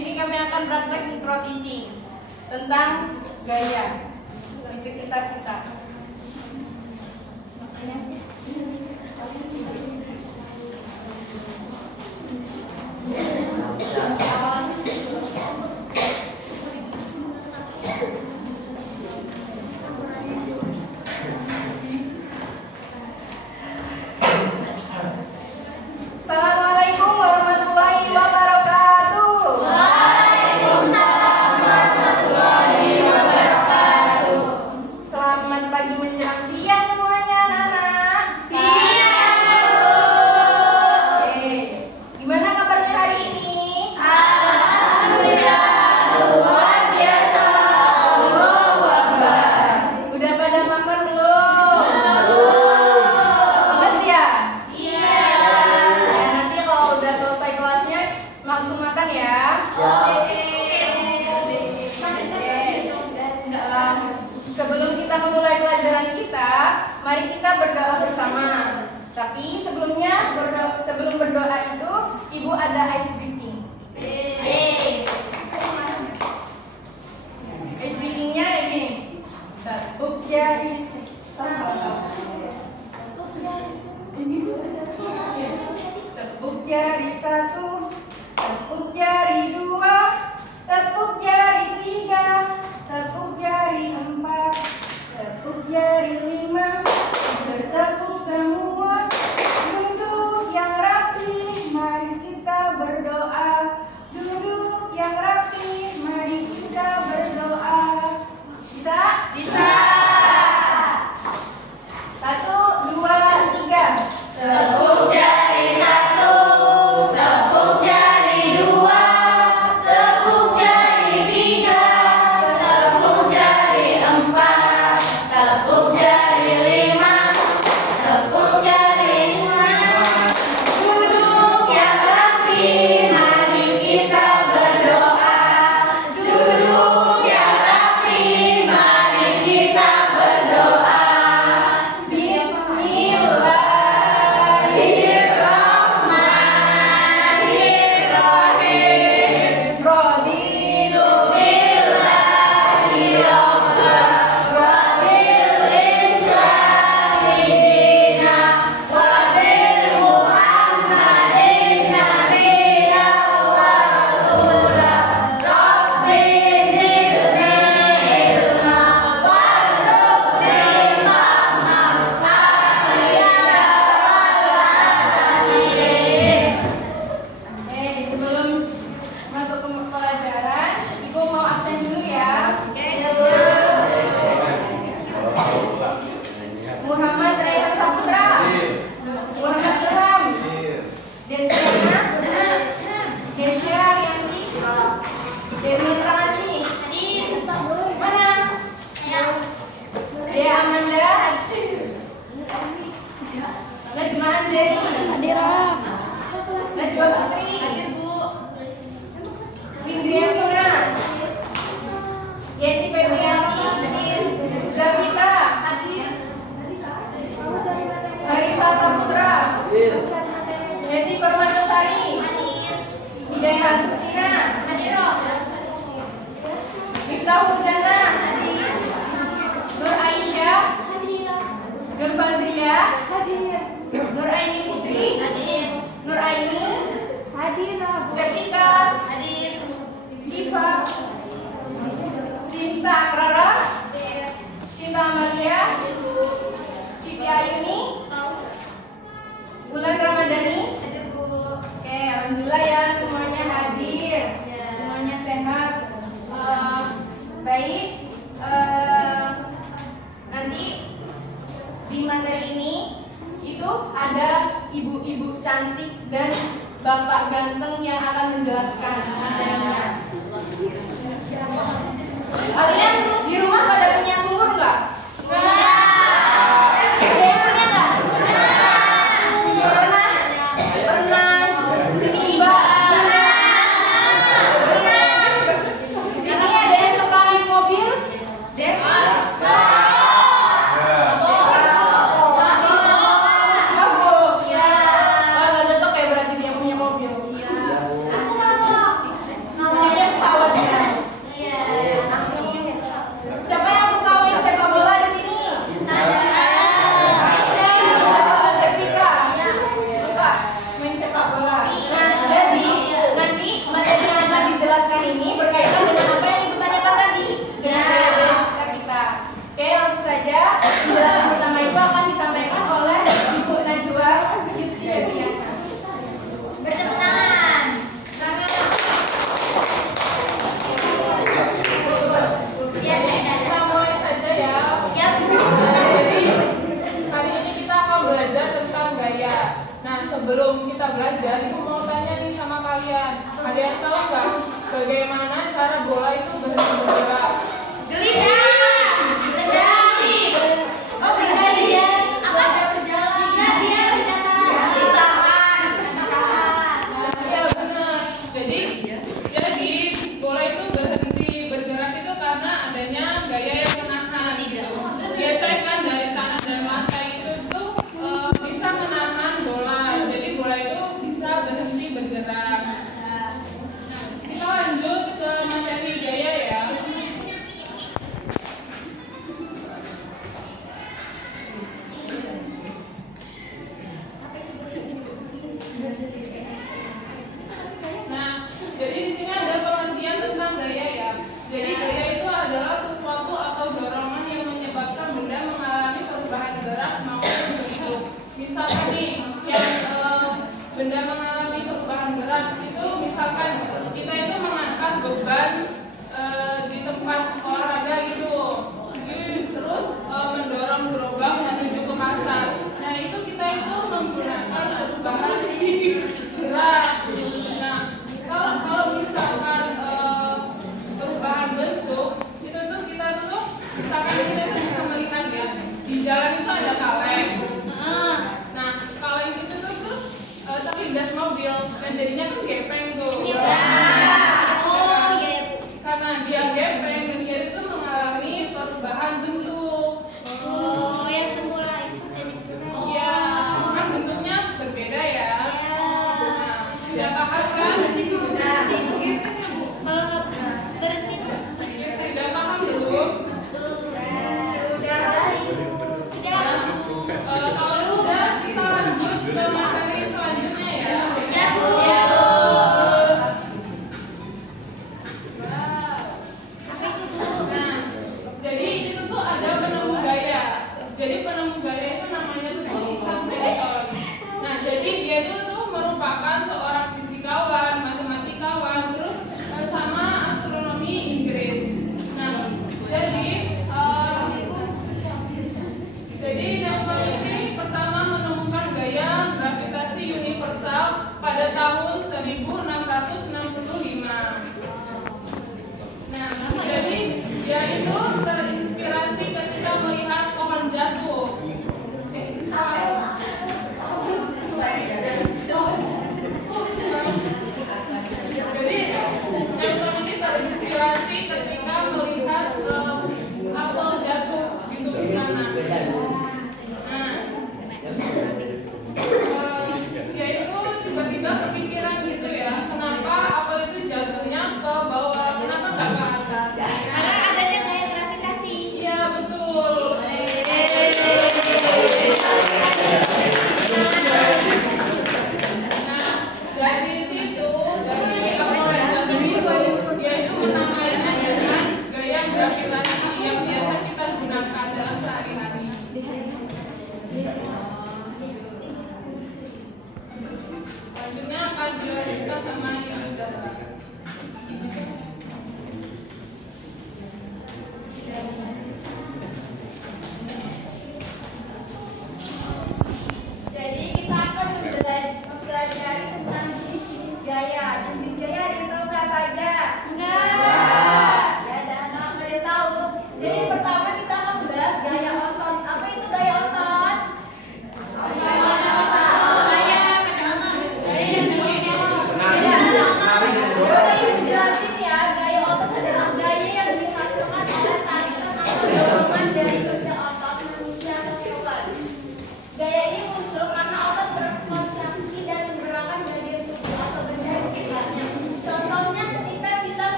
sini kami akan praktek micro teaching tentang gaya di sekitar kita. Assalamualaikum warahmatullahi wabarakatuh. Waalaikumsalam warahmatullahi wabarakatuh. Selamat pagi menjelang siang semuanya, anak-anak. Siang, Bu. Oke, gimana kabarnya hari ini? Alhamdulillah, luar biasa. Allahu Akbar. Udah pada makan belum? Lemes ya? Iya. Ya, nanti kalau udah selesai kelasnya langsung makan ya. Sebelum kita memulai pelajaran kita, mari kita berdoa bersama. Tapi sebelum berdoa itu, Ibu ada ice breathing. Ice breathingnya ini. Tepuk jari. Tepuk jari 1, tepuk jari 2, tepuk jari 3, tepuk jari 4, tepuk jari 5, bertepuk semua. Duduk yang rapi, mari kita berdoa. Duduk yang rapi, mari kita berdoa. Bisa? Bisa. 1, 2, 3. Tepuk jari 1, tepuk jari 2, tepuk jari 3, tepuk jari 4, tepuk jari 5, tepuk jari 6. Duduk yang rapi, mari kita berdoa. Duduk yang rapi, mari kita berdoa. Bismillahirrahmanirrahim. Raditu Billahi Rabban wa bil Islami dinan wa bil Muhammadin nabiyyan wa rasulan. Rabbi zidni ilma warzuqni fahman. Amin ya rabbal alamin. Sebelum masuk ke pelajaran, Ibu mau absen dulu ya. Muhammad Rayhan Saputra, Muhammad Ilham, Desiana, Desya Rianti, Dewi Kasih, mana? Dea Amanda, Najma Anjani, Najwa Putri, Indria Vina, Yesi Febriani, Zavita, Harisa Saputra, Yesi Permatasari, Hidayah Agustina, Miftahul Jannah, Nur Aisyah, Nur Fazria, Nur Aini Fitri, Nur Aini, Zepika, Syifa, Sinta Akrara, Sinta Amalia, Siti Ayuni, Bulan Ramadhani. Oke, alhamdulillah ya semuanya hadir, semuanya sehat. Baik, nanti di materi ini itu ada ibu-ibu cantik dan bapak ganteng yang akan menjelaskan materi bagaimana cara bola itu bergerak. Geli kan? Terjadi. Oh, jika dia apa? Berjalan. Jika dia berjalan. Ditahan. Ya benar. Jadi bola itu berhenti bergerak itu karena adanya gaya yang menahan. Biasanya kan dari tanah dan lantai itu tuh bisa menahan bola. Jadi bola itu bisa berhenti bergerak. Kita lanjut ke materi gaya ya. Nah, jadi di sini ada pengertian tentang gaya ya. Jadi gaya itu adalah sesuatu atau dorongan yang menyebabkan benda mengalami perubahan gerak maupun bentuk. Misalkan nih, yang benda mengalami perubahan gerak itu misalkan kita itu mengangkat beban di tempat olahraga gitu. Terus mendorong gerobak menuju ke pasar. Nah, itu kita itu menggunakan perubahan gerak. Nah, kalau misalkan perubahan bentuk itu tuh kita tuh misalkan kita tuh bisa melihat ya di jalan itu ada kaleng. Nah, kaleng itu tuh terlindas mobil dan jadinya kan gepeng tuh. Oh, iya. Karena dia gepeng dan dia itu mengalami perubahan bentuk. Oh, yang semula itu tadi. Iya, kan bentuknya berbeda ya. Nah, sudah paham kan? Kalau nggak berhenti Sudah paham belum? Kalau sudah, kita lanjut ke materi selanjutnya ya. Ya, Bu. Nah, jadi itu tuh ada penemu gaya. Jadi penemu gaya itu namanya tuh Isaac Newton. Nah, jadi dia itu tuh merupakan seorang fisikawan, matematikawan, terus sama astronomi Inggris. Nah, jadi Newton ini pertama menemukan gaya gravitasi universal pada tahun 1665. Nah, jadi dia itu terinspirasi ketika melihat pohon jatuh. Jadi Newton ini terinspirasi ketika melihat apel jatuh gitu di sana. Nah, dia itu tiba-tiba kepikiran gitu ya, kenapa apel itu jatuhnya ke bawah, kenapa nggak ke atas? Karena adanya gaya gravitasi. Iya betul. Nah, dari situ, dari apel yang jatuh itu, dia itu menamainya dengan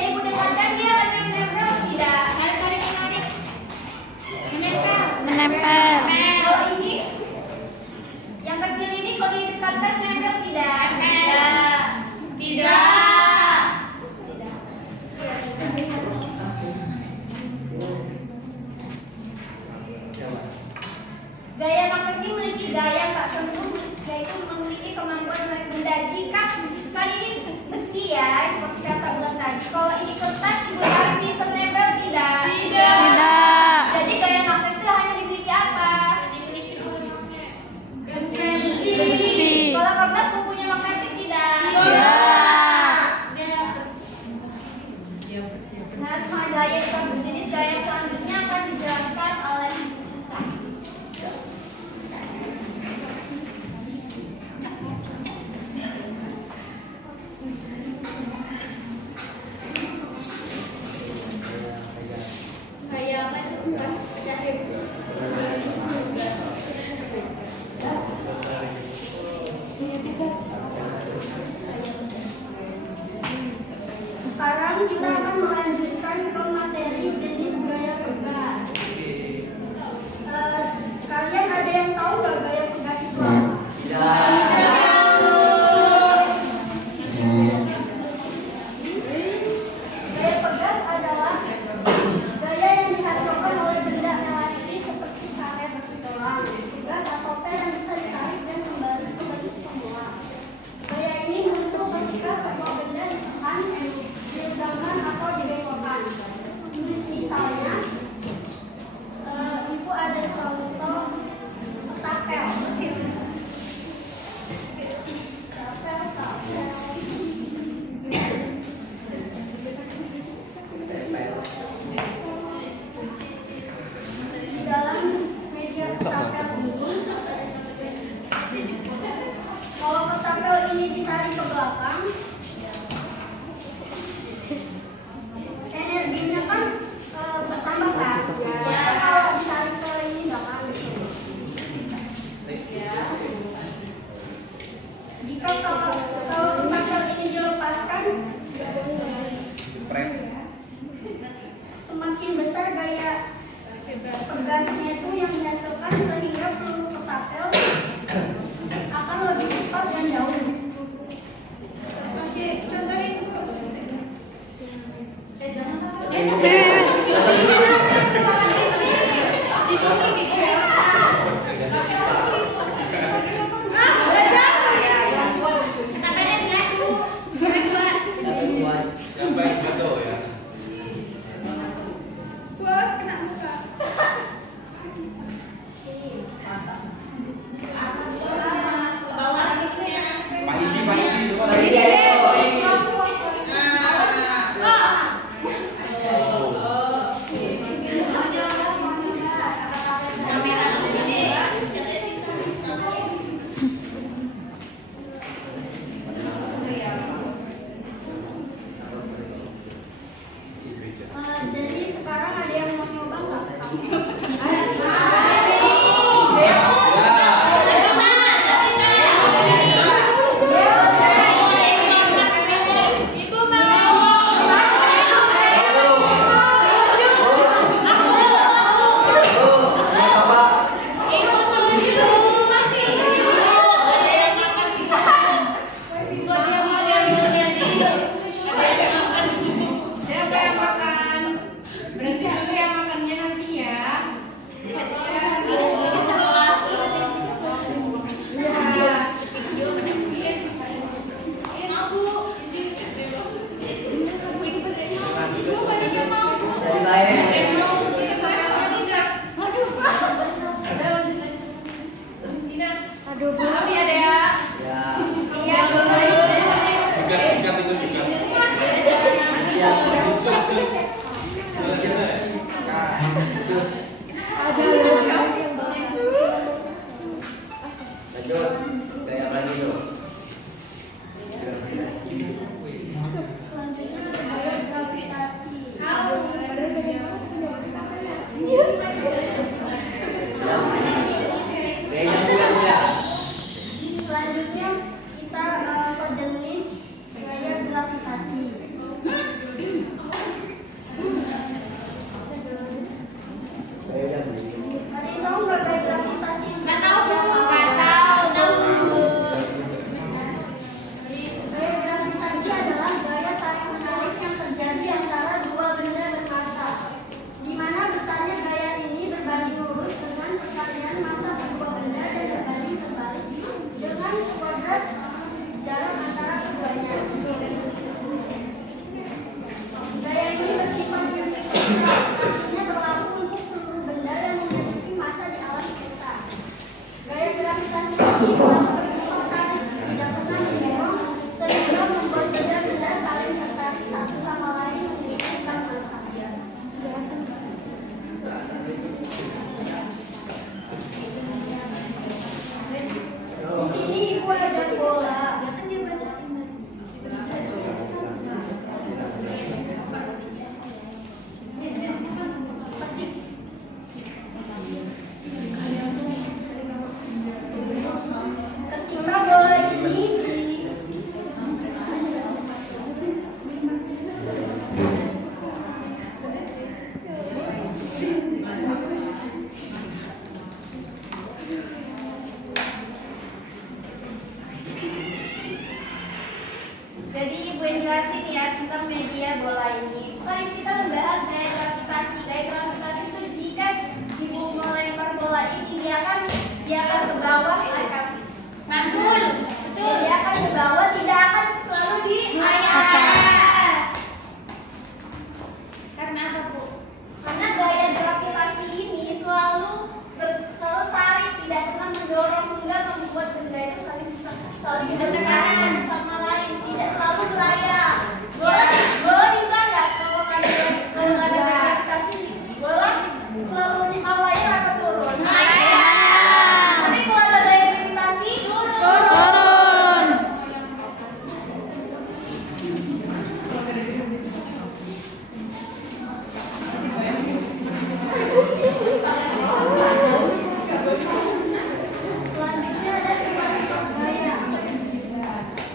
Coba ibu dengarkan dia lagi menempel tidak? Tarik. Menempel. Menempel. Kalau ini, yang kecil ini kalau didekatkan nempel tidak? Tidak. Gaya magnetik memiliki daya tak sentuh, yaitu memiliki kemampuan menarik benda. Jika kan ini besi ya, seperti kata bulan tadi. Kalau ini kertas, ibu tarik bisa menempel tidak? Tidak. Jadi gaya magnet itu hanya dimiliki apa? Besi. Kalau kertas mempunyai magnetik tidak? Nah, cuma gaya satu jenis gaya selanjutnya akan dijelaskan oleh Ibu Uca. Gaya apa itu? Sekarang kita akan melanjutkan ke materi jenis gaya pegas. Kalian ada yang tahu nggak gaya pegas itu apa? Gaya pegas adalah gaya yang dihasilkan oleh benda elastis seperti karet, gelang, gas atau pel yang bisa ditarik dan kembali ke bentuk semula. Gaya ini muncul ketika sebuah benda ditekan, diregangkan atau dibengkokkan. Misalnya, ibu ada contoh tapel. Di dalam media tapel ini, kalau tapel ini ditarik ke belakang, energinya kan bertambah kan? Ya. Kalau ditarik ke ini belakang gitu. Ya. Jika kalau tapel ini dilepaskan, semakin besar gaya pegasnya itu yang dihasilkan sehingga peluru ketapel akan lebih cepat dan jauh. Oke, contohin dulu. Tapelnya satu. Dua. Yang baik betul ya. Bos kena muka. Ke bawah gitu. Pak Hidi. Gravitasinya berlaku untuk seluruh benda yang memiliki massa di alam semesta. Gaya gravitasi ini selalu bersifat tarik, tidak pernah mendorong, sehingga membuat benda-benda saling tertarik satu sama lain memiliki sama massa. Di sini ibu ada bola. Ketika bola ini Jadi ibu yang jelasin ya tentang media bola ini. Mari kita membahas gaya gravitasi. Gaya gravitasi itu jika ibu melempar bola ini dia akan ke bawah Mantul. Betul, dia akan ke bawah, tidak akan selalu di atas. Karena apa, Bu? Karena gaya gravitasi ini selalu tarik, tidak pernah mendorong hingga membuat benda itu saling bertekanan satu sama lain, tidak selalu melayang. Bola bisa nggak kalau nggak ada gravitasi nih? Bola selalu awalnya akan turun. Tapi kalau ada gaya gravitasi Turun. selanjutnya ada sifat-sifat gaya.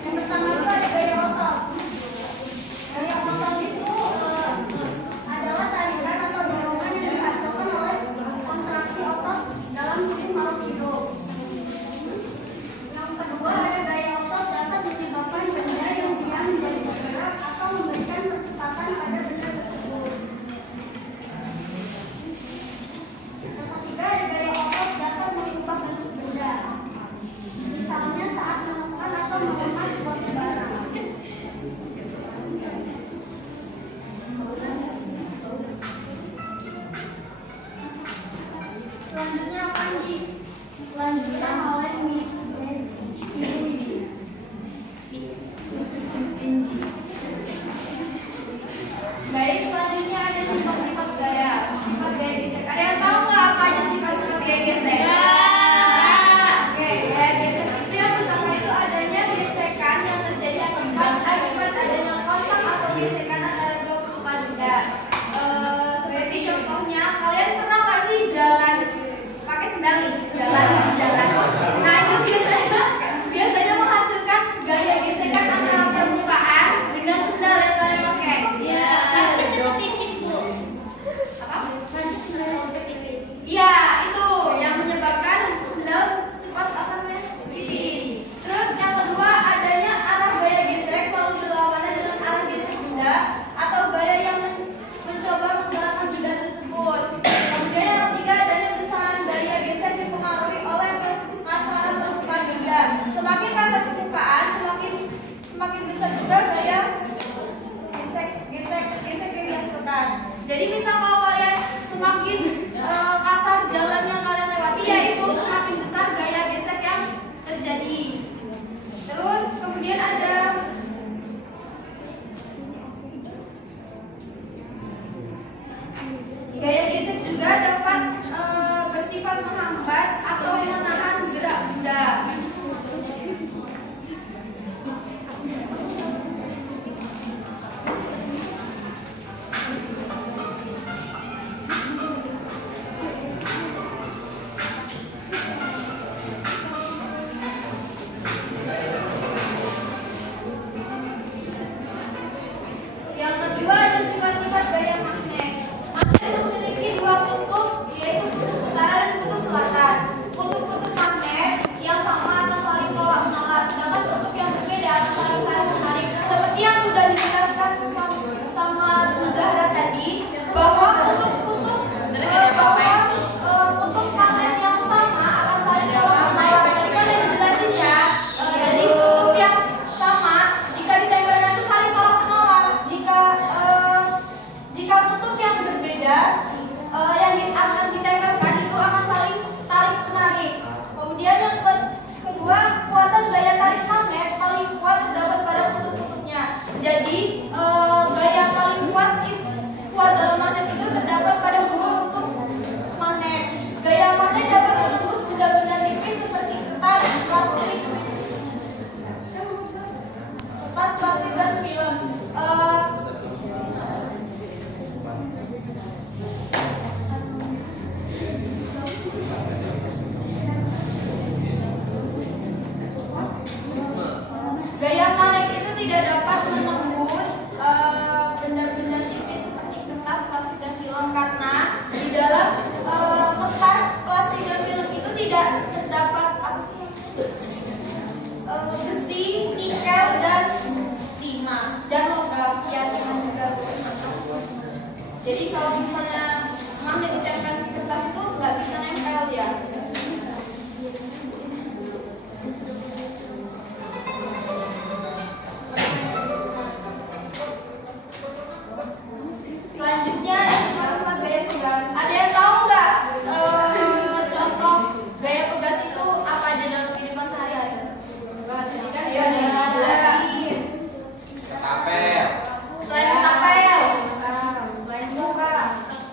Yang pertama itu ada gaya otot. Gaya otot itu adalah tarikan atau dorongan yang dihasilkan oleh kontraksi otot dalam tubuh makhluk hidup. Yang kedua ada gaya otot dapat menyebabkan benda yang diam menjadi bergerak atau memberikan percepatan pada benda tersebut. Yang ketiga ada gaya otot dapat mengubah bentuk benda. Misalnya saat menekan atau mengemas suatu barang. Selanjutnya akan dilanjutkan oleh Miss Ibu Wiwis. Baik, selanjutnya ada sifat-sifat gaya. Sifat gaya gesek. Ada yang tahu nggak apa aja sifat-sifat gaya gesek? Oke, gaya gesek itu yang pertama itu adanya gesekan yang terjadi akibat adanya kontak atau gesekan antara dua permukaan benda. Seperti contohnya, kalian pernah nggak sih jalan pakai sendal nih? Jalan. Nah, itu biasanya menghasilkan gaya gesekan antara permukaan dengan sendal yang kalian pakai. Iya, itu yang menyebabkan sendal cepat tipis. Terus yang kedua adanya arah gaya gesek selalu berlawanan dengan arah gesek benda atau gaya yang mencoba menggerakkan benda tersebut. Kemudian yang ketiga adanya besaran gaya gesek dipengaruhi oleh kekasaran permukaan benda. Semakin kasar permukaan, semakin besar juga gaya gesek yang dihasilkan. Jadi misal kalau kalian semakin kasar jalan yang kalian lewati, yaitu semakin besar gaya gesek yang terjadi. Terus kemudian ada gaya gesek juga dapat bersifat menghambat atau menahan gerak benda. Jika kutub yang berbeda yang akan ditempelkan itu akan saling tarik menarik. Kemudian yang kedua, kekuatan daya tarik magnet paling kuat terdapat pada kutub-kutubnya. Jadi gaya paling kuat dalam magnet itu terdapat pada dua kutub magnet. Gaya magnet dapat menembus benda-benda tipis seperti kertas, plastik dan film. Gaya magnet itu tidak dapat menembus benda-benda tipis seperti kertas, plastik dan film karena di dalam kertas, plastik dan film itu tidak terdapat besi, nikel dan timah dan logam. Ya, timah juga. Jadi kalau misalnya magnet ditempel di kertas itu nggak bisa nempel ya. Selanjutnya sifat-sifat gaya pegas. Ada yang tahu nggak contoh gaya pegas itu apa aja dalam kehidupan sehari-hari? Ayo ada yang jelasin. Ketapel. Selain ketapel,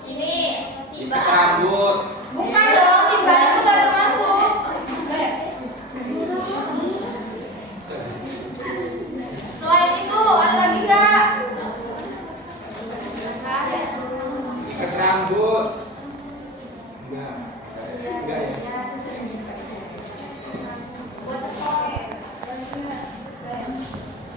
Ini Ikat rambut. bukan dong, timbal itu nggak termasuk. Selain itu ada lagi nggak? Ikat rambut. Enggak ya.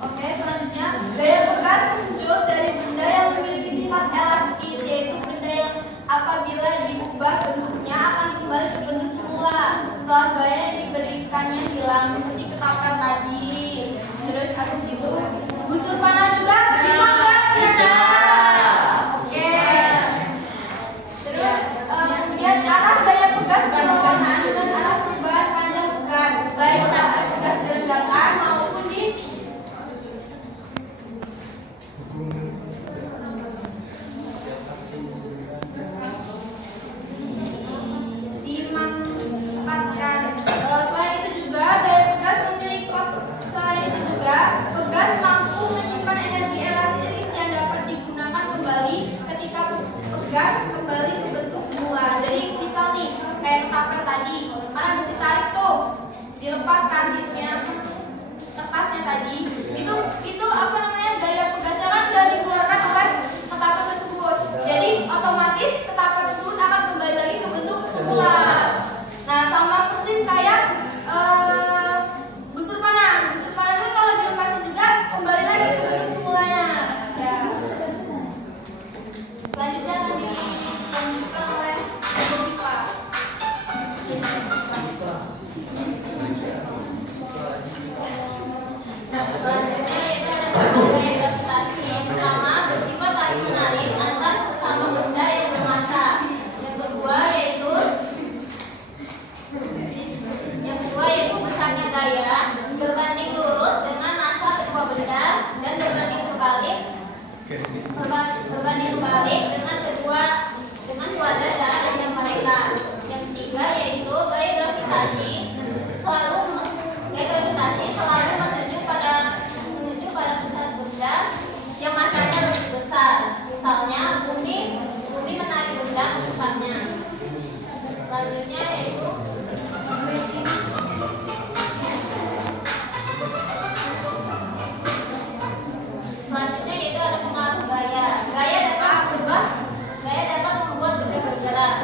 Oke, selanjutnya gaya pegas muncul dari benda yang memiliki sifat elastis, yaitu benda yang apabila diubah bentuknya akan kembali ke bentuk semula setelah gaya yang diberikannya hilang, seperti ketapel tadi. Terus habis itu busur panah juga bisa nggak? Bisa. Oke. Terus kemudian arah gaya pegas berlawanan dengan arah perubahan panjang pegas, baik saat pegas diregangkan maupun dimanfaatkan. Selain itu juga gaya pegas memiliki selain itu juga pegas mampu menyimpan energi elastis yang dapat digunakan kembali ketika pegas kembali ke bentuk semula. Jadi misal nih kayak ketapel tadi, kan harus ditarik tuh, dilepaskan gitunya kertasnya tadi. Itu apa namanya, gaya pegasnya kan sudah dikeluarkan oleh ketapel tersebut. Jadi otomatis ketapel tersebut akan kembali lagi ke bentuk semula. Nah, sama persis kayak busur panah. Busur panah itu kalau dilepasin juga kembali lagi ke bentuk semulanya. Ya. Selanjutnya akan dilanjutkan oleh Siva. selanjutnya itu ada gaya gravitasi. Yang pertama bersifat tarik menarik antar sesama benda yang bermassa. Yang kedua yaitu besarnya gaya berbanding lurus dengan massa kedua benda dan berbanding kebalik dengan kuadrat jarak antar mereka. Yang ketiga yaitu gaya gravitasi selalu menuju pada pusat benda yang masanya lebih besar. Misalnya bumi menarik benda ke pusatnya. Selanjutnya yaitu ada pengaruh gaya. Gaya dapat membuat benda bergerak.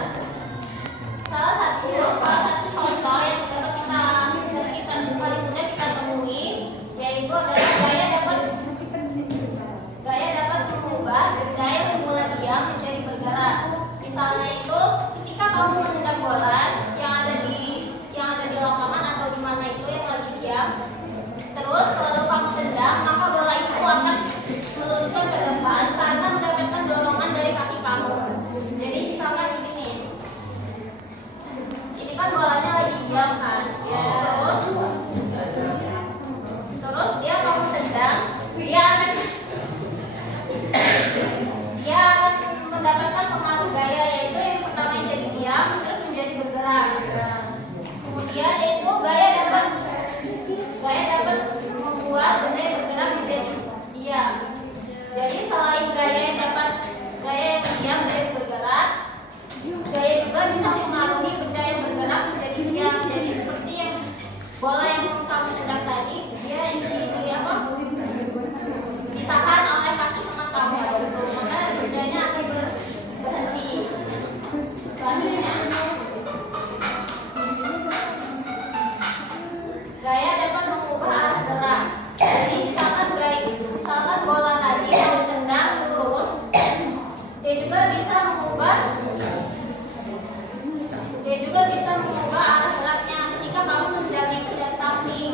Kemudian itu gaya dapat membuat benda yang bergerak menjadi diam. Jadi selain gaya yang diam dan bergerak, gaya juga bisa mempengaruhi benda yang bergerak menjadi diam. Jadi seperti yang bola yang kamu tendang tadi, dia ditahan oleh kaki tangan kamu, maka bendanya akan berhenti. Selanjutnya, gaya dapat mengubah arah gerak. Jadi misalkan bola tadi mau ditendang lurus, dia juga bisa mengubah arah geraknya ketika kamu tendangnya ke samping.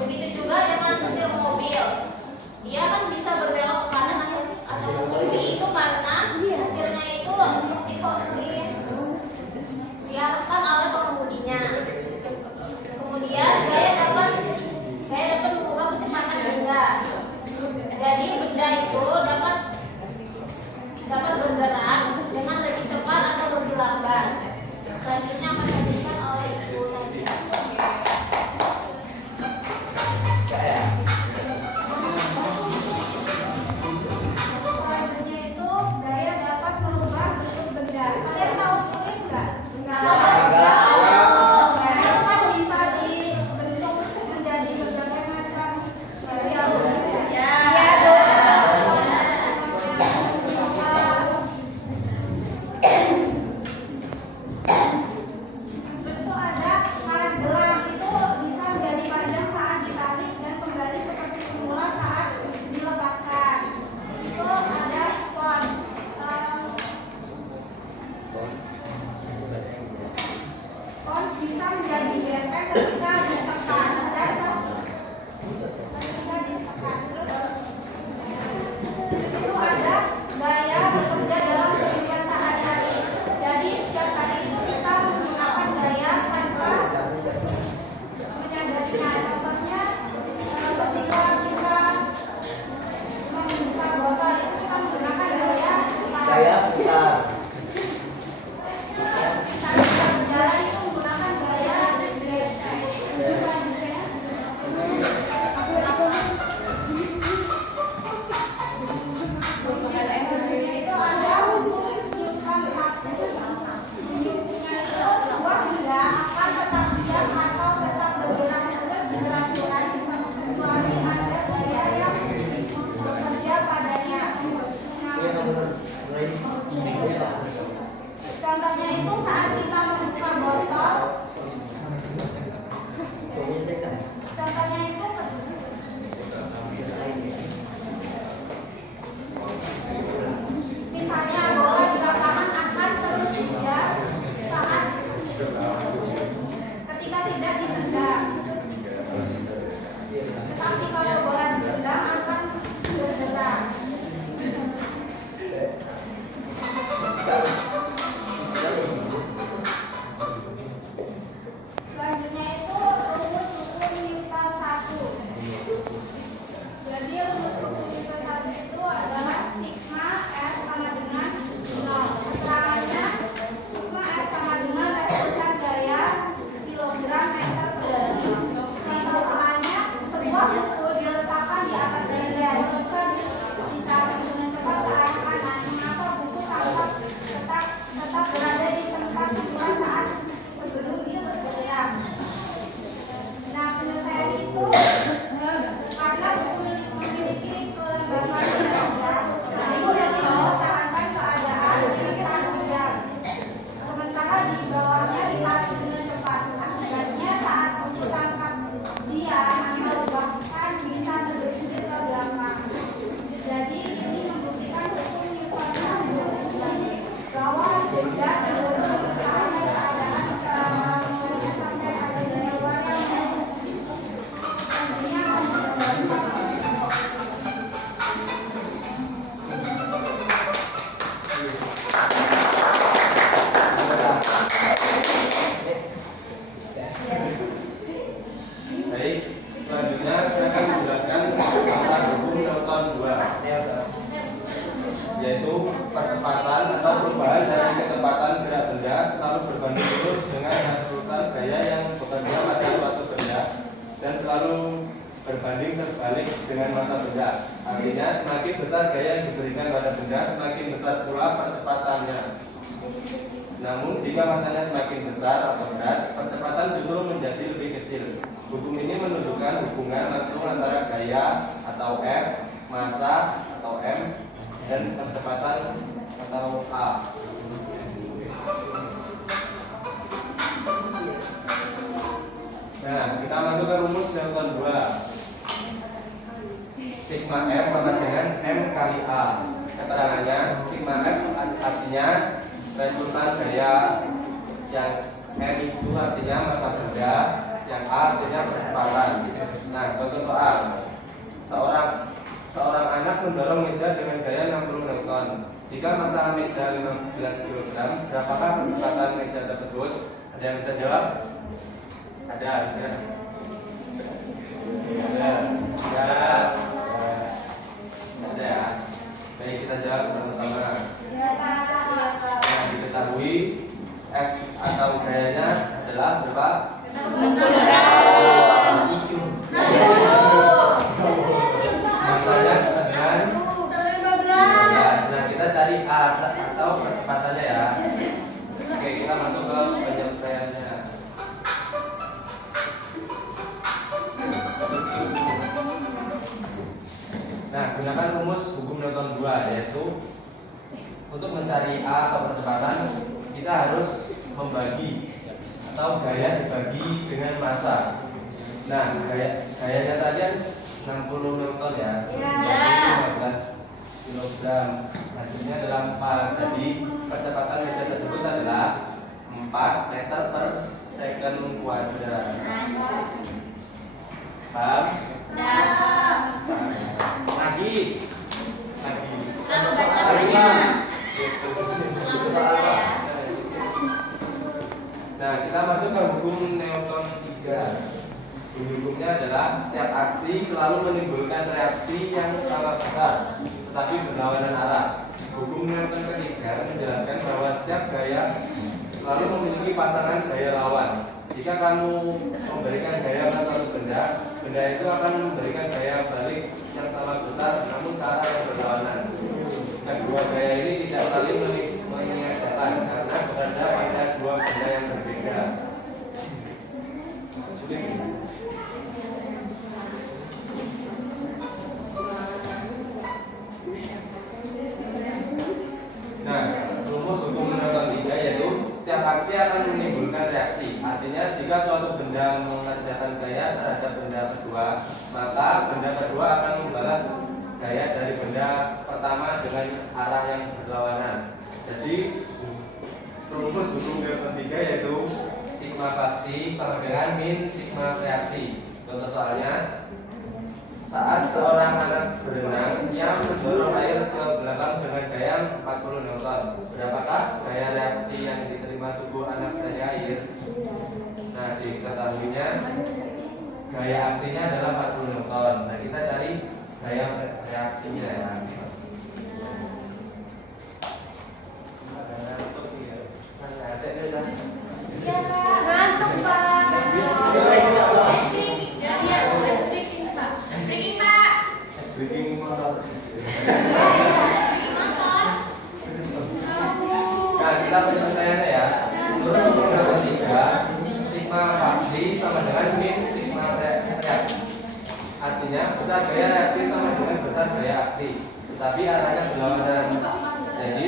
Begitu juga dengan setir mobil, dia kan bisa berbelok ke kanan atau ke kiri, itu karena setirnya itu diarahkan oleh pengemudinya. Kemudian gaya dapat mengubah kecepatan benda. Jadi benda itu dapat bergerak dengan lebih cepat atau lebih lambat. Selanjutnya akan dilanjutkan oleh Ibu Nadia. Selanjutnya itu gaya dapat merubah bentuk benda. Kalian tahu slip nggak? Gaya kan bisa dibentuk menjadi berbagai macam serial. Terus itu ada karet gelang, itu bisa menjadi panjang saat ditarik dan kembali seperti semula saat dilepaskan. Itu ada spons. Spons bisa menjadi benteng ketika ditekan dan ketika ditekan. Terus itu ada gaya bekerja dalam kehidupan sehari-hari. Jadi setiap hari itu kita menggunakan gaya tanpa menyadarinya. Contohnya ketika kita membuka botol itu kita menggunakan gaya putar. Saat kita berjalan itu menggunakan gaya itu ada menunjukkan sebuah benda akan tetap diam atau tetap bergerak terus di peraturan kecuali ada gaya yang bekerja padanya. Contohnya itu saat kita membuka botol. Contohnya itu misalnya bola di lapangan akan terus diam saat ketika tidak ditendang. Tetapi kalau bola ditendang akan bergerak. Selanjutnya itu rumus hukum Newton 1. Jadi rumus hukum Newton 1 itu adalah sigma S sama dengan 0. Keterangannya sigma S sama dengan resistensi gaya kilogram meter per detik. Masalahnya sebuah buku diletakkan di atas meja jika ditarik dengan cepat ke arah kanan, maka buku tetap berada di tempat semula saat sebelum dia bergerak. Nah, penyelesaian itu karena buku memiliki kelembaban yang rendah, itu hanya mempertahankan keadaan sekitar diam. Sementara di bawahnya ditarik dengan cepat. Akibatnya saat buku tangkap diam atau bahkan bisa tergelincir ke belakang. Jadi ini membuktikan hukum Newton 1 bahwa benda cenderung mempertahankan keadaan selama sampai ada gaya luar yang nantinya akan berubah. Baik, selanjutnya saya akan menjelaskan tentang hukum Newton 2. yaitu percepatan atau perubahan dari kecepatan gerak benda selalu berbanding lurus dengan absolutan gaya yang bekerja pada suatu benda dan selalu berbanding terbalik dengan massa benda. Artinya semakin besar gaya yang diberikan pada benda, semakin besar pula percepatannya. Namun jika massanya semakin besar atau berat, percepatan justru menjadi lebih kecil. Hukum ini menunjukkan hubungan langsung antara gaya atau F, massa atau M, dan percepatan atau A. Nah, kita masuk ke rumus Newton 2. Sigma F sama dengan M kali A. Keterangannya, sigma F artinya resultan gaya, yang M itu artinya massa benda, yang A artinya percepatan. Nah, contoh soal. Seorang anak mendorong meja dengan gaya 60 Newton. Jika massa meja 15 kg, berapakah percepatan meja tersebut? Ada yang bisa jawab? Ada ya. Ada ya. Baik, kita jawab sama-sama. Nah, diketahui F atau gayanya adalah berapa? 60. IQ. Maksudnya sama dengan 15. Nah, kita cari A atau percepatannya ya. Oke, kita masuk ke penyelesaiannya. Nah, gunakan rumus hukum Newton 2, yaitu untuk mencari A atau percepatan kita harus membagi atau gaya dibagi dengan massa. Nah, gayanya tadi kan 60 Newton ya. Ya. 15 kg. Hasilnya adalah 4. Jadi percepatan meja tersebut adalah 4 meter per second kuadrat. Paham? Lagi. Lalu bacanya. Nah, kita masuk ke hukum Newton 3. Hukumnya adalah setiap aksi selalu menimbulkan reaksi yang sama besar, tetapi berlawanan arah. Hukum Newton ketiga menjelaskan bahwa setiap gaya selalu memiliki pasangan gaya lawan. Jika kamu memberikan gaya ke suatu benda, benda itu akan memberikan gaya balik yang sama besar, namun ke arah yang berlawanan. Kedua gaya ini tidak saling mengiadakan karena berada pada dua benda yang berbeda. Nah, rumus hukum Newton 3 yaitu setiap aksi akan menimbulkan reaksi. Artinya jika suatu benda mengerjakan gaya terhadap benda kedua, maka benda kedua akan membalas gaya dari benda pertama dengan arah yang berlawanan. Jadi rumus hukum Newton 3 yaitu sigma faksi sama dengan min sigma reaksi. Contoh soalnya, saat seorang anak berenang, ia mendorong air ke belakang dengan gaya 40 Newton. Berapakah gaya reaksi yang diterima tubuh anak dari air? Nah, diketahuinya gaya aksinya adalah 40 Newton. Nah, kita cari gaya reaksinya ya. Ngantuk, Pak. Breaking motor. Nah, kita penyelesaiannya ya. Menurut hukum Newton 3, sigma faksi sama dengan min sigma reaksi. Artinya besar gaya reaksi sama dengan besar gaya aksi, tetapi arahnya berlawanan. Jadi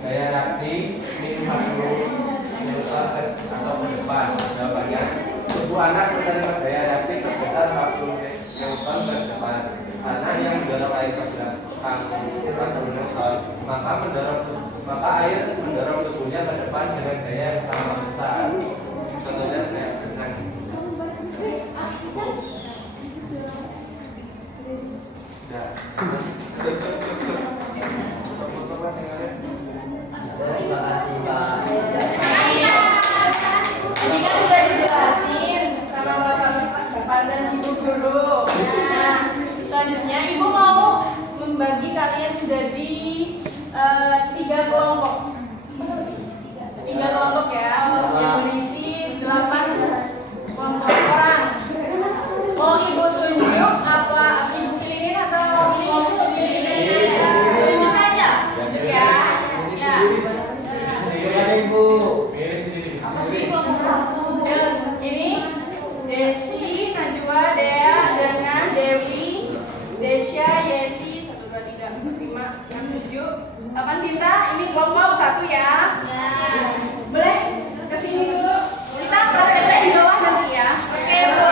gaya reaksi min 40 Newton atau ke depan. Jawabannya, tubuh anak menerima gaya reaksi sebesar 40 Newton ke depan. Karena yang mendorong air ke belakang 40 Newton, maka air mendorong tubuhnya ke depan dengan gaya yang sama besar. Contohnya kayak berenang. Terima kasih, Pak. Ini kan sudah dijelasin sama Bapak dan Ibu guru. Nah, selanjutnya Ibu mau membagi kalian menjadi 3 kelompok. 3 kelompok ya, yang berisi 8 kelompok orang. Mau ibu tunjuk apa? Ibu pilihin atau mau tunjuk aja? Ya. Nah. Ibu. Ini Desi, Najwa, Dea dengan Dewi, Desya, Yesi, 1, 2, 3, 4, 5, 6, 7, 8 Sinta. Ini kelompok 1 ya. Boleh kesini dulu. Kita prakteknya di bawah nanti ya. Oke Bu.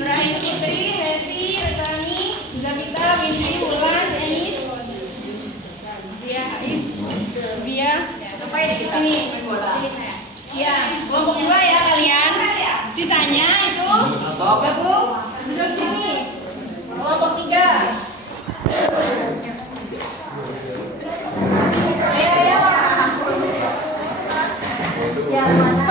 Nuraini Putri, Resi, Retani, Zabita, Windy, Wulan, Enis, Zia, Hais, Zia. Ngapain di sini main bola? Ya, kelompok 2 ya kalian. Sisanya itu Gabung duduk sini. kelompok 3. Ayo. Yang mana?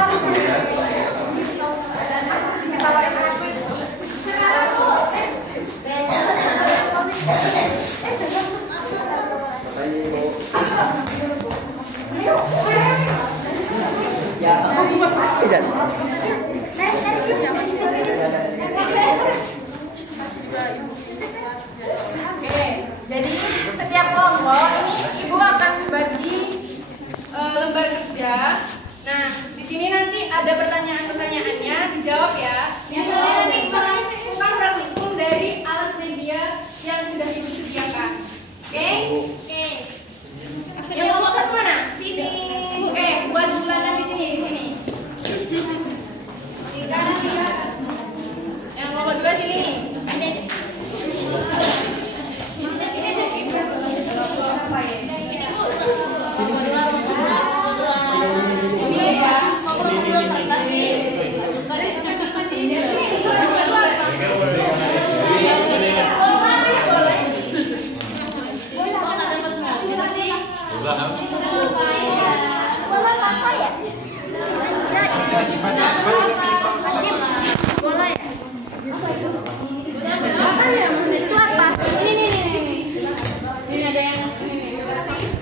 Oke, jadi setiap kelompok ini ibu akan bagi lembar kerja. Nah, di sini nanti ada pertanyaan-pertanyaannya, dijawab ya. Yang nanti bukan praktikum dari alat media yang sudah ibu sediakan. Oke? Oke. Yang kelompok 1 mana? Sini. Oke, buat bulanan di sini, di sini. Yang kelompok 2 sini. Itu apa? Ini. Ini ada yang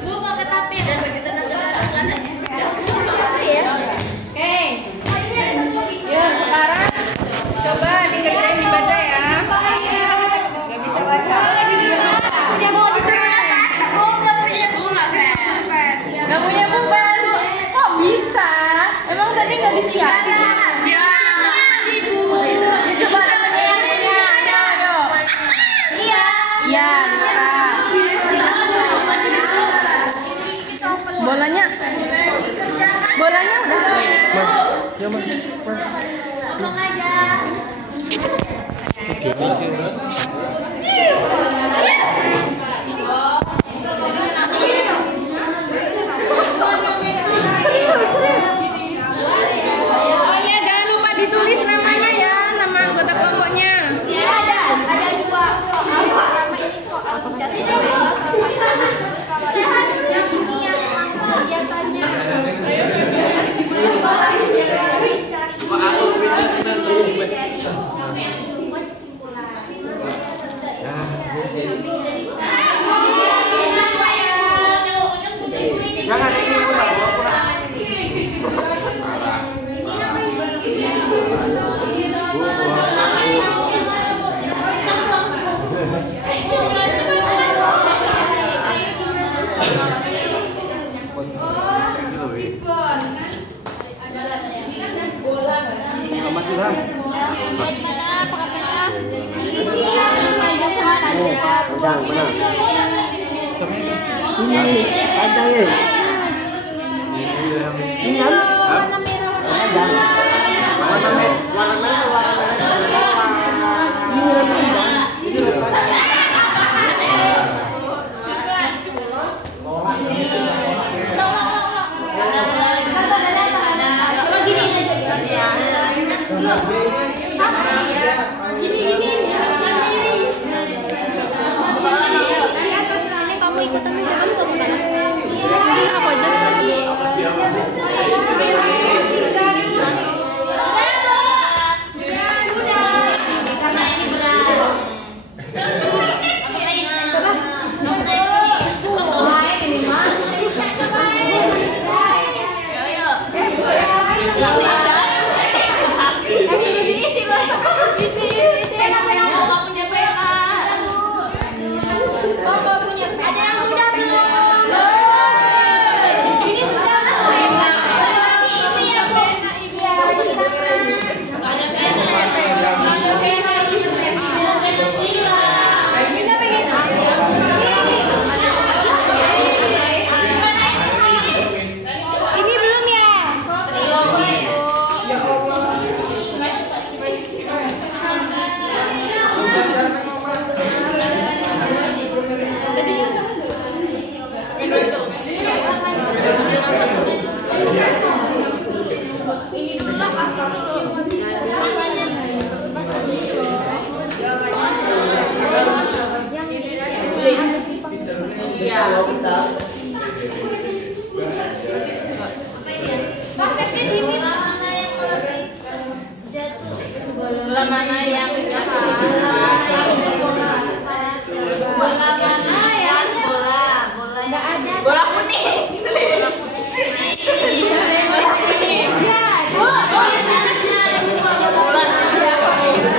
Bu mau ke tapi dan begitu nanti rasanya. Oke. Ya, sekarang coba dikerjain dibaca ya. Gak bisa baca. Dia mau bisa nggak punya Gak punya pulpen. Kok bisa? Emang tadi gak disiapin? Ya. Ibu. Ya, coba pertanyaannya. Ayo. Iya. Iya. Bolanya udah. tolong aja. Oh iya, jangan lupa ditulis namanya ya, nama anggota kelompoknya. Ada 2 soal. Pertama ini soal pencet. Yang ini yang biasanya. Jangan ini Karena ini berat. Ada yang sudah belum? Ini sudah ini belum ya? Ini dulu lah, kantor dulu. Iya. Magnetnya di sini. Bola mana yang bola mana yang bola nggak ada. Bola kuning.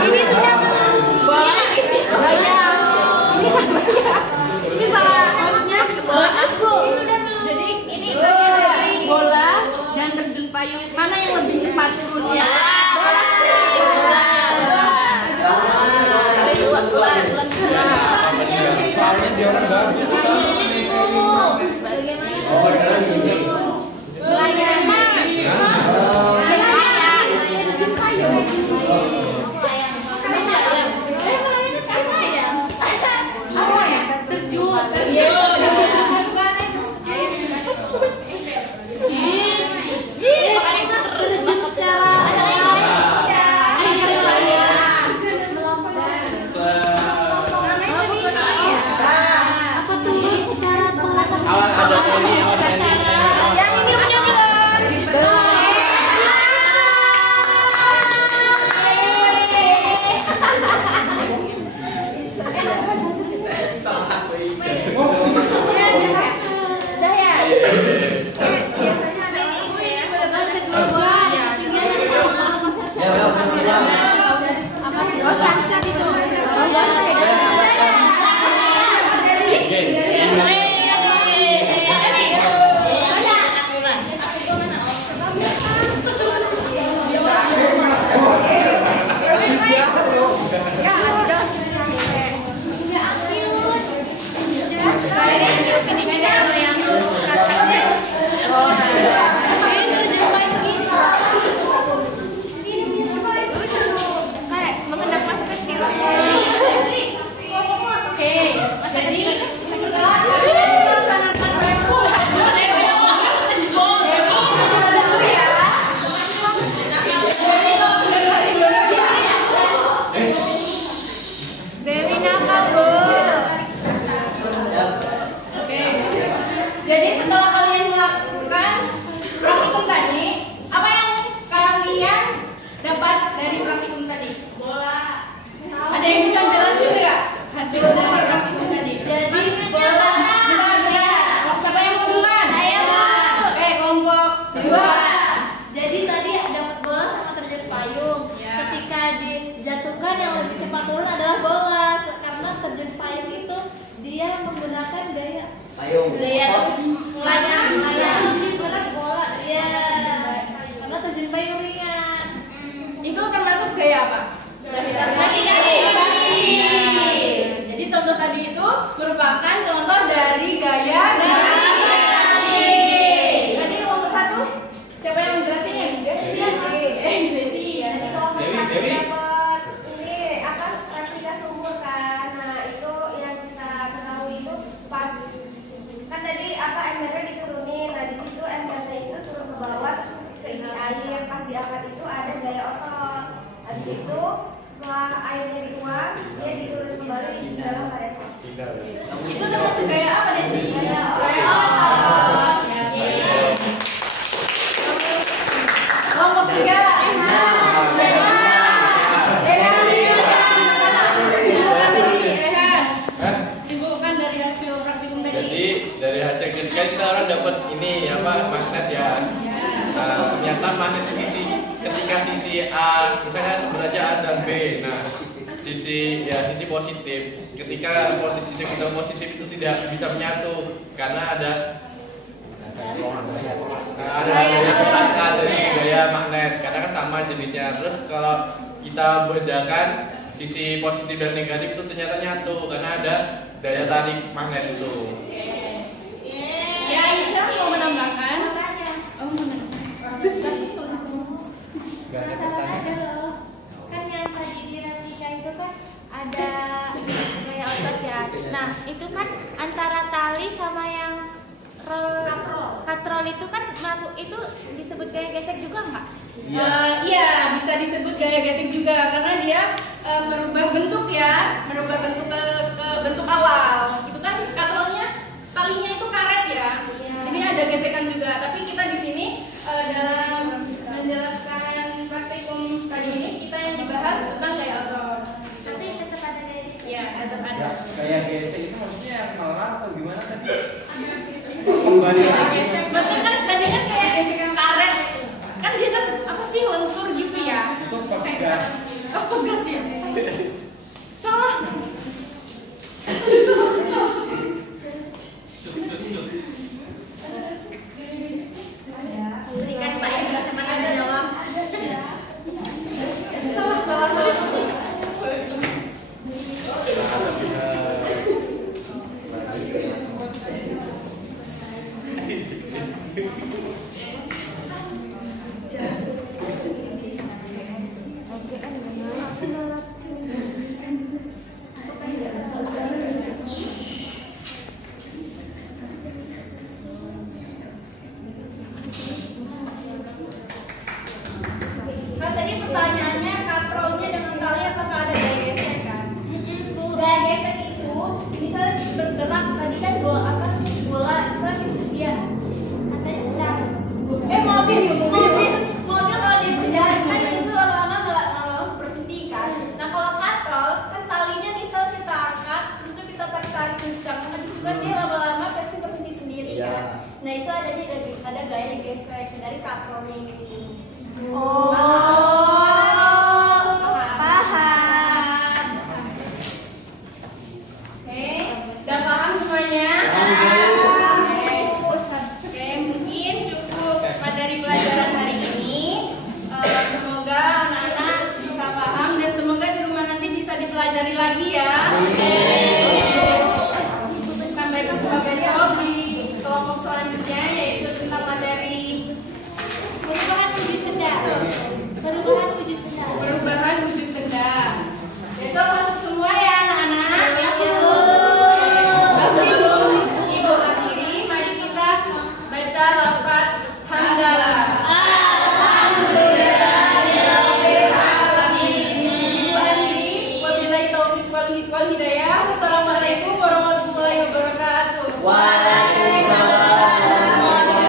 Ini sudah belum? Bola ini. Ini salah. Harusnya bagus, Bu. Jadi ini bola dan terjun payung. Mana yang lebih cepat turunnya? Soalnya dia orang bagus. Yang ini udah belum? Udah ya? Biasanya ada lagu ya. Jadi setelah kalian melakukan praktikum tadi, apa yang kalian dapat dari praktikum tadi? Bola. Ada yang bisa jelasin nggak hasil dari praktikum tadi? Jadi bola. Siapa yang mau duluan? Saya, Bu. Oke, kelompok dua. Jadi tadi dapat bola sama terjun payung. Ya. Ketika dijatuhkan yang lebih cepat turun adalah bola, karena terjun payung itu dia menggunakan daya berat bola. Iya. Karena terjun payung ringan. Itu termasuk gaya apa? Jadi contoh tadi itu merupakan contoh dari gaya gravitasi. Tadi kelompok satu, siapa yang menjelasinnya? Desi. Jadi kelompok Dewi, satu Dewi. dapat ini apa replika sumur kan. Nah itu yang kita ketahui itu pas kan tadi apa embernya diturunin. Nah di situ embernya itu turun ke bawah terus keisi air. Pas diangkat itu ada gaya otot. Habis itu setelah airnya dituang dia diturunin kembali di dalam badan pos. Itu termasuk gaya apa Desi? Gaya otot. Kelompok tiga. Simpulkan dari hasil praktikum tadi. Jadi dari hasil kita orang dapat ini apa magnet ya. Ternyata magnet di sisi ketika sisi A misalnya beraja A dan B. Nah sisi positif. Ketika positif kita positif itu tidak bisa menyatu karena ada gaya perangkat dari gaya magnet karena kan sama jenisnya. Terus kalau kita bedakan sisi positif dan negatif itu ternyata nyatu karena ada daya tarik magnet itu. Ya, Aisyah mau menambahkan? Masalah aja loh. Kan yang tadi di replika itu kan ada gaya otot ya. Nah, itu kan antara tali sama yang katrol itu kan itu disebut gaya gesek juga nggak? Iya, bisa disebut gaya gesek juga karena dia merubah bentuk ya, merubah bentuk ke bentuk awal. Itu kan katrolnya talinya itu karet ya. Jadi ada gesekan juga. Tapi kita di sini dalam menjelaskan praktikum kali ini kita yang dibahas tentang gaya otot. Tapi tetap ada gaya gesek. Iya, tetap ada. Kayak gesek itu maksudnya yang melengah atau gimana tadi? Maksudnya kan tadi kan kayak gesekan karet. Kan dia kan apa sih lentur gitu ya? Itu pegas. Oh, pegas ya? Salah. Berikan Pak Edi kesempatan menjawab. Salah. Kan tadi pertanyaannya katrolnya dengan tali apakah ada gaya gesek kan? Gaya gesek itu misalnya bergerak tadi kan bola, misalnya dia Katanya sedang. mobil kalau dia berjalan kan itu lama-lama nggak berhenti kan. Nah kalau katrol kan talinya misal kita angkat terus itu kita tarik kencang, habis itu kan dia lama-lama pasti berhenti sendiri kan. Nah itu ada gaya gesek dari katrolnya ini. Paham. Oke, sudah paham semuanya? Oke, mungkin cukup materi pelajaran hari ini. Semoga anak-anak bisa paham dan semoga di rumah nanti bisa dipelajari lagi ya. Sampai ketemu besok di kelompok selanjutnya yaitu tentang materi Perubahan wujud benda. perubahan wujud benda. Besok masuk semua ya anak-anak. Sebelum ibu akhiri, mari kita baca lafaz hamdalah. Ibu akhiri, wabillahi taufiq wal hidayah. Wassalamualaikum warahmatullahi wabarakatuh.